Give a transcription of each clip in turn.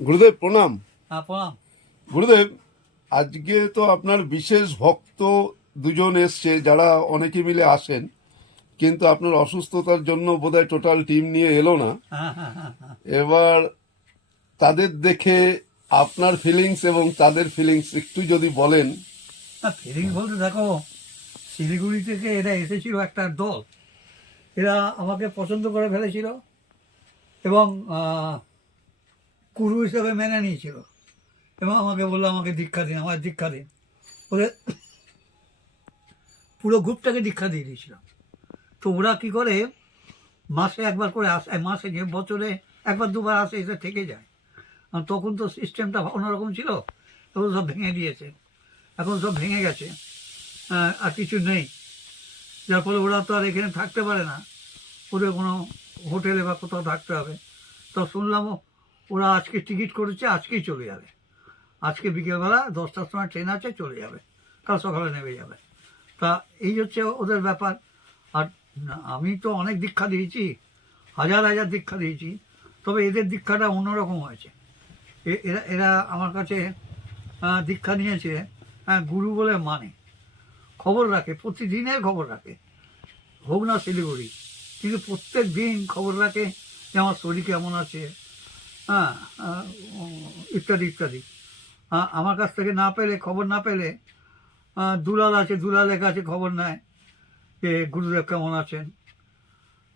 গুরুদেব প্রণাম। হ্যাঁ গুরুদেব আজকে তো আপনার বিশেষ ভক্ত দুজন এসছে যারা অনেকে মিলে আসেন কিন্তু আপনার অসুস্থতার জন্য বোধহয় টোটাল টিম নিয়ে এলো না। হ্যাঁ হ্যাঁ। এবার তাদের দেখে আপনার ফিলিংস এবং তাদের ফিলিংস একটু যদি বলেন। ফিলিংস বলতে দেখো শিলিগুড়ি থেকে এরা এসেছিল একটা দল। এরা আমাকে পছন্দ করে ফেলেছিল এবং কুরু হিসেবে মেনে নিয়েছিল। এবং আমাকে বলল, আমাকে দীক্ষা দিন আমার দীক্ষা দিন। ওদের পুরো গ্রুপটাকে দীক্ষা দিয়ে দিয়েছিলাম। তো ওরা কী করে, মাসে একবার করে আসে, মাসে যে বছরে একবার দুবার আসে, এসে থেকে যায়। তখন তো সিস্টেমটা অন্যরকম ছিল। এখন সব ভেঙে দিয়েছে। এখন সব ভেঙে গেছে। আর কিছু নেই। যার ফলে ওরা তো আর এখানে থাকতে পারে না। ওদের কোনো হোটেলে বা কোথাও থাকতে হবে। তো শুনলামও ওরা আজকে টিকিট করেছে আজকেই চলে যাবে। আজকে বিকেলবেলা দশটার সময় ট্রেন আছে চলে যাবে। কাল সকালে নেমে যাবে। তা এই হচ্ছে ওদের ব্যাপার। আর আমি তো অনেক দীক্ষা দিয়েছি হাজার হাজার দীক্ষা দিয়েছি তবে এদের দীক্ষাটা অন্যরকম হয়েছে। এরা এরা আমার কাছে দীক্ষা নিয়েছে হ্যাঁ, গুরু বলে মানে। খবর রাখে, প্রতিদিনের খবর রাখে। হোক না শিলিগুড়ি, কিন্তু প্রত্যেক দিন খবর রাখে যে আমার শরীর কেমন আছে হ্যাঁ ইত্যাদি ইত্যাদি। আমার কাছ থেকে না পেলে, খবর না পেলে দুলাল আছে, দুলালের কাছে খবর নেয় যে গুরুদেব কেমন আছেন।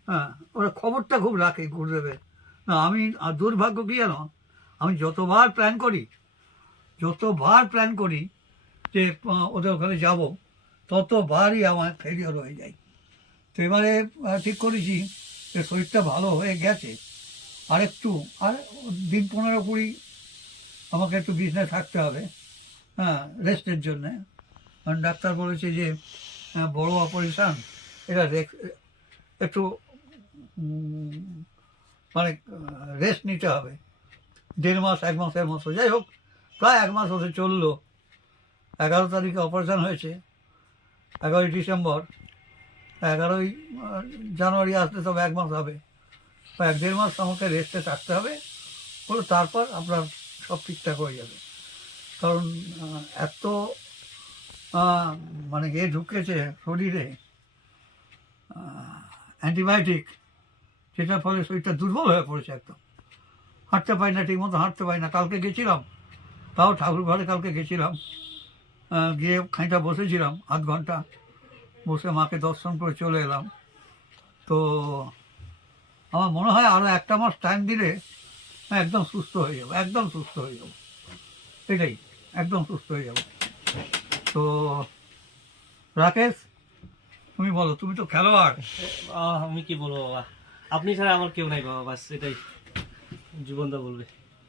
হ্যাঁ ওরা খবরটা খুব রাখে গুরুদেবের। না, আমি দুর্ভাগ্য কি জানো? আমি যতবার প্ল্যান করি, যতবার প্ল্যান করি যে ওদের ওখানে যাব ততবারই আমার ফেলিওর হয়ে যায়। তো এবারে ঠিক করেছি যে শরীরটা ভালো হয়ে গেছে। আর একটু আর দিন পনেরো কুড়ি আমাকে একটু বিজনেস থাকতে হবে হ্যাঁ রেস্টের জন্যে। কারণ ডাক্তার বলেছে যে বড় অপারেশান এটা একটু মানে রেস্ট নিতে হবে। দেড় মাস, এক মাসের মতো। যাই হোক, প্রায় এক মাস হতে চলল। এগারো তারিখে অপারেশান হয়েছে। এগারোই ডিসেম্বর, এগারোই জানুয়ারি আসলে তবে এক মাস হবে। তো এক দেড় মাস আমাকে রেস্টে থাকতে হবে বলে তারপর আপনার সব ঠিকঠাক হয়ে যাবে। কারণ এত মানে এ ঢুকেছে শরীরে অ্যান্টিবায়োটিক যেটার ফলে শরীরটা দুর্বল হয়ে পড়েছে একদম। হাঁটতে পারি না ঠিক মতো হাঁটতে পারি না। কালকে গেছিলাম, তাও ঠাকুর ঘরে কালকে গেছিলাম। গিয়ে খানিকটা বসেছিলাম আধ ঘণ্টা। বসে মাকে দর্শন করে চলে এলাম। তো আমার মনে হয় আরও একটা মাস টাইম দিলে একদম সুস্থ হয়ে যাব একদম সুস্থ হয়ে যাব। এটাই একদম সুস্থ হয়ে যাব। তো রাকেশ তুমি বলো তুমি তো খেলোয়াড়। আমি কি বলব বাবা? আপনি ছাড়া আমার কেউ নাই বাবা বাস এটাই। জীবনদা বলবে।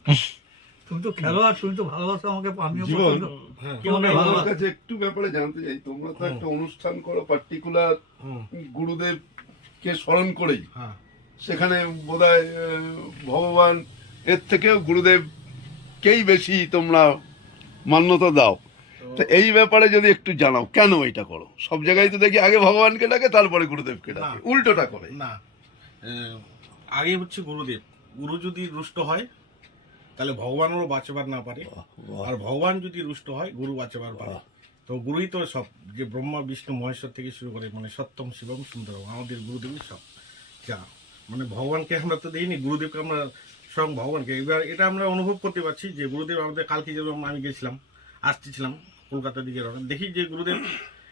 তুমি তো খেলোয়াড় তুমি তো ভালোবাসো আমাকে আমিও পছন্দ। হ্যাঁ। আমার কাছে একটু ব্যাপারে জানতে চাই তোমরা তো একটা অনুষ্ঠান করো পার্টিকুলার গুরুদেব কে স্মরণ করেই। হ্যাঁ। সেখানে বোধহয় ভগবান এর থেকেও গুরুদেব কেই বেশি তোমরা মান্যতা দাও। তো এই ব্যাপারে যদি একটু জানাও কেন এটা করো? সব জায়গায় তো দেখি আগে ভগবানকে ডাকে তারপরে গুরুদেবকে ডাকে। উল্টোটা করে। না। আহ, আগে হচ্ছে গুরুদেব। গুরু যদি রুষ্ট হয় তাহলে ভগবানেরও বাঁচবার না পারে। আর ভগবান যদি রুষ্ট হয় গুরু বাঁচবার পারে। তো গুরুই তো সব যে ব্রহ্মা বিষ্ণু মহেশ্বর থেকে শুরু করে মানে সত্যম শিবম সুন্দরম আমাদের গুরুদেবই সব। যা মানে ভগবানকে আমরা তো দেইনি গুরুদেবকে আমরা স্বয়ং ভগবানকে। এবার এটা আমরা অনুভব করতে পারছি যে গুরুদেব আমাদের কালকে যেরকম আমি গেছিলাম আসতেছিলাম কলকাতার দিকে দেখি যে গুরুদেব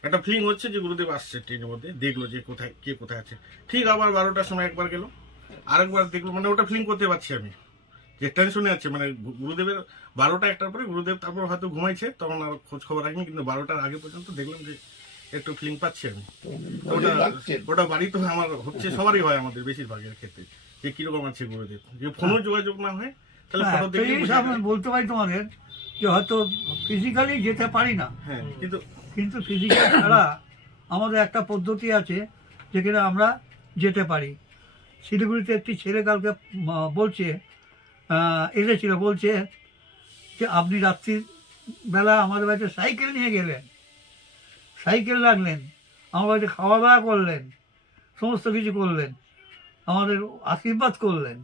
একটা ফিলিং হচ্ছে যে গুরুদেব আসছে ট্রেনের মধ্যে দেখল যে কোথায় কে কোথায় আছে। ঠিক আবার বারোটার সময় একবার গেল আরেকবার দেখল মানে ওটা ফিলিং করতে পারছি আমি। যে টেনশনে আছে মানে গুরুদেবের বারোটা একটার পরে গুরুদেব তারপর হয়তো ঘুমাইছে তখন আর খোঁজ খবর রাখিনি কিন্তু বারোটার আগে পর্যন্ত দেখলাম যে একটু ফিলিং পাচ্ছি আমি। ওটা ওটা বাড়ি তো আমার হচ্ছে সবারই হয় আমাদের বেশিরভাগের ক্ষেত্রে যে কীরকম আছে গুরুদেব। যে ফোনও যোগাযোগ না হয় তাহলে হ্যাঁ, ফটো আমি যায়। বলতে পারি তোমাদের যে হয়তো ফিজিক্যালি যেতে পারি না। হ্যাঁ কিন্তু কিন্তু ফিজিক্যাল ছাড়া আমাদের একটা পদ্ধতি আছে যেখানে আমরা যেতে পারি। শিলিগুড়িতে একটি ছেলে কালকে বলছে এসেছিল বলছে যে আপনি রাত্রির বেলা আমাদের বাড়িতে সাইকেল নিয়ে গেলেন। সাইকেল রাখলেন আমার বাড়িতে খাওয়া দাওয়া করলেন সমস্ত কিছু করলেন আমাদের আশীর্বাদ করলেন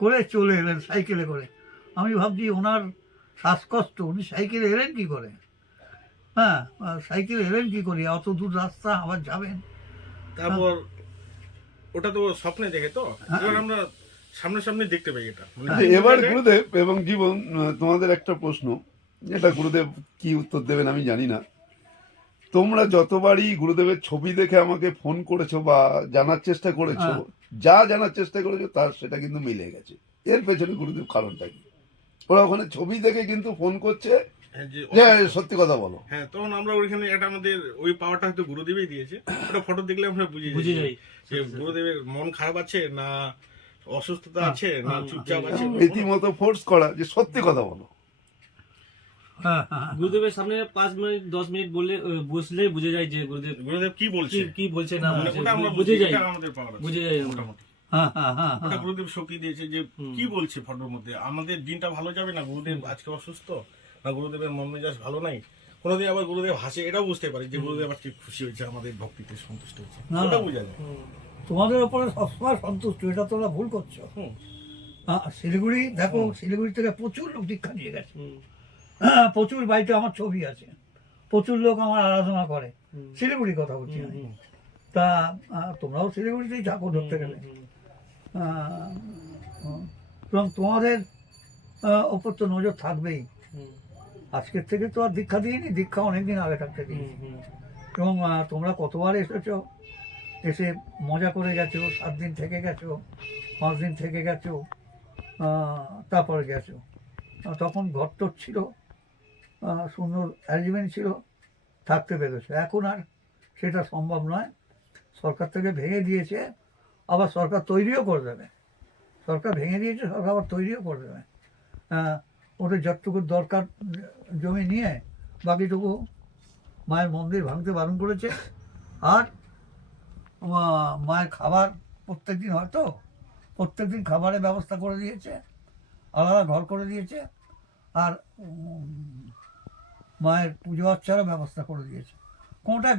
করে চলে এলেন সাইকেলে করে। আমি ভাবছি ওনার শ্বাসকষ্ট উনি সাইকেলে এলেন কি করে? হ্যাঁ সাইকেলে এলেন কি করে? অত দূর রাস্তা আবার যাবেন? তারপর ওটা তো স্বপ্নে দেখে তো? হ্যাঁ। আমরা সামনে সামনে দেখতে পাই এটা। মানে আচ্ছা, এবার গুরুদেব এবং জীবন তোমাদের একটা প্রশ্ন। এটা গুরুদেব কি উত্তর দেবেন আমি জানি না। তোমরা যতবারই গুরুদেবের ছবি দেখে আমাকে ফোন করেছ বা জানার চেষ্টা করেছ হ্যাঁ। যা জানার চেষ্টা করেছ তার সেটা কিন্তু মিলে গেছে। এর পেছনে গুরুদেব কারণটা কি? ওরা ওখানে ছবি দেখে কিন্তু ফোন করছে। হ্যাঁ, যে যে সত্যি কথা বলো। হ্যাঁ তখন আমরা ওইখানে একটা আমাদের ওই পাওয়ারটা হয়তো গুরুদেবই দিয়েছে। ওটা ফটো দেখলে আমরা বুঝে বুঝে যাই যাই। যে গুরুদেবের মন খারাপ আছে না অসুস্থতা হ্যাঁ, আছে না হ্যাঁ, চুপচাপ আছে? রীতিমতো ফোর্স করা যে সত্যি কথা বলো। হ্যাঁ হ্যাঁ গুরুদেবের সামনে পাঁচ মিনিট দশ মিনিট বললে বসলে বুঝে যায় যে গুরুদেব গুরুদেব কি বলছে? কি বলছে না মানে বুঝে আমাদের বুঝে যাই আমরা। মোটামুটি। হ্যাঁ হ্যাঁ হ্যাঁ ওটা হ্যাঁ। গুরুদেব শক্তি দিয়েছে যে কি বলছে ফটোর মধ্যে? আমাদের দিনটা ভালো যাবে না? গুরুদেব আজকে অসুস্থ? না গুরুদেবের মন মেজাজ ভালো নাই? কোনোদিন আবার গুরুদেব হাসে এটাও বুঝতে পারি যে গুরুদেব আজকে খুশি হয়েছে আমাদের ভক্তিতে সন্তুষ্ট হয়েছে। ওটা। বোঝা যায়। তোমাদের ওপরে সবসময় সন্তুষ্ট এটা তোমরা ভুল করছ। হ্যাঁ, শিলিগুড়ি দেখো শিলিগুড়ি থেকে প্রচুর লোক দীক্ষা নিয়ে গেছে। হ্যাঁ, প্রচুর বাড়িতে আমার ছবি আছে। প্রচুর লোক আমার আরাধনা করে। শিলিগুড়ি কথা বলছি আমি। তা তোমরাও শিলিগুড়িতেই থাকো ধরতে গেলে। এবং তোমাদের ওপর তো নজর থাকবেই। আজকের থেকে তো আর দীক্ষা দিইনি দীক্ষা অনেকদিন আগে থাকতে দিয়েছি। এবং তোমরা কতবার এসেছ এসে মজা করে গেছো, সাত দিন থেকে গেছো, পাঁচ দিন থেকে গেছো তারপরে গেছো। তখন ঘরটর ছিল সুন্দর অ্যারেঞ্জমেন্ট ছিল, থাকতে পেরেছ। এখন আর সেটা সম্ভব নয়। সরকার থেকে ভেঙে দিয়েছে, আবার সরকার তৈরিও করে দেবে। সরকার ভেঙে দিয়েছে, সরকার আবার তৈরিও করে দেবে। ওদের যতটুকু দরকার জমি নিয়ে, বাকিটুকু মায়ের মন্দির ভাঙতে বারণ করেছে। আর মায়ের খাবার প্রত্যেক দিন হয়তো প্রত্যেক দিন খাবারের ব্যবস্থা করে দিয়েছে, আলাদা ঘর করে দিয়েছে, আর মায়ের পুজো অর্চারও ব্যবস্থা করে দিয়েছে। কোনটায়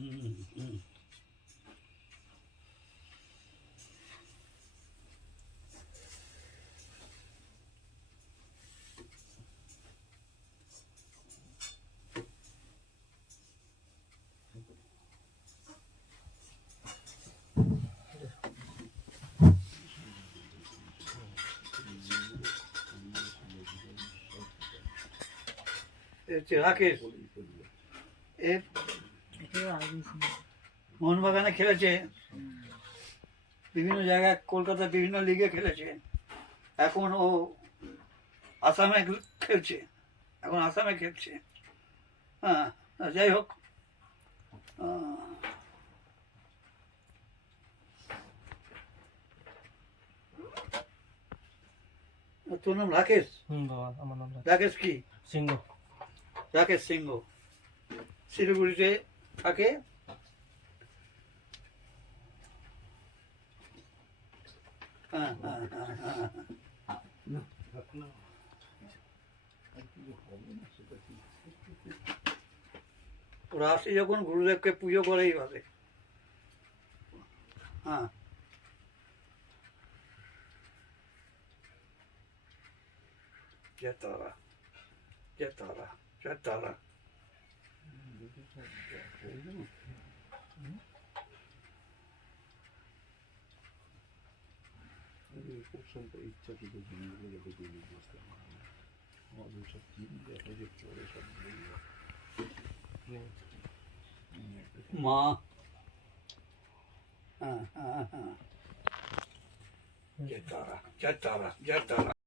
嗯。嗯。嗯。这这还可以诶 মোহনবাগানে খেলেছে। বিভিন্ন জায়গায় কলকাতা বিভিন্ন লিগে খেলেছে। এখন ও আসামে খেলছে। এখন আসামে খেলছে। হ্যাঁ যাই হোক। তোর নাম রাকেশ? বাবা আমার নাম রাকেশ। রাকেশ কি? সিংহ। রাকেশ সিংহ। শিলিগুড়িতে থাকে হ্যাঁ, হ্যাঁ, হ্যাঁ, হ্যাঁ। ওরা আসে যখন গুরুদেবকে পুজো করেই বাসে হ্যাঁ। জয় তারা তারা তারা মা হ্যাঁ হ্যাঁ হ্যাঁ জয় তারা জয় তারা জয় তারা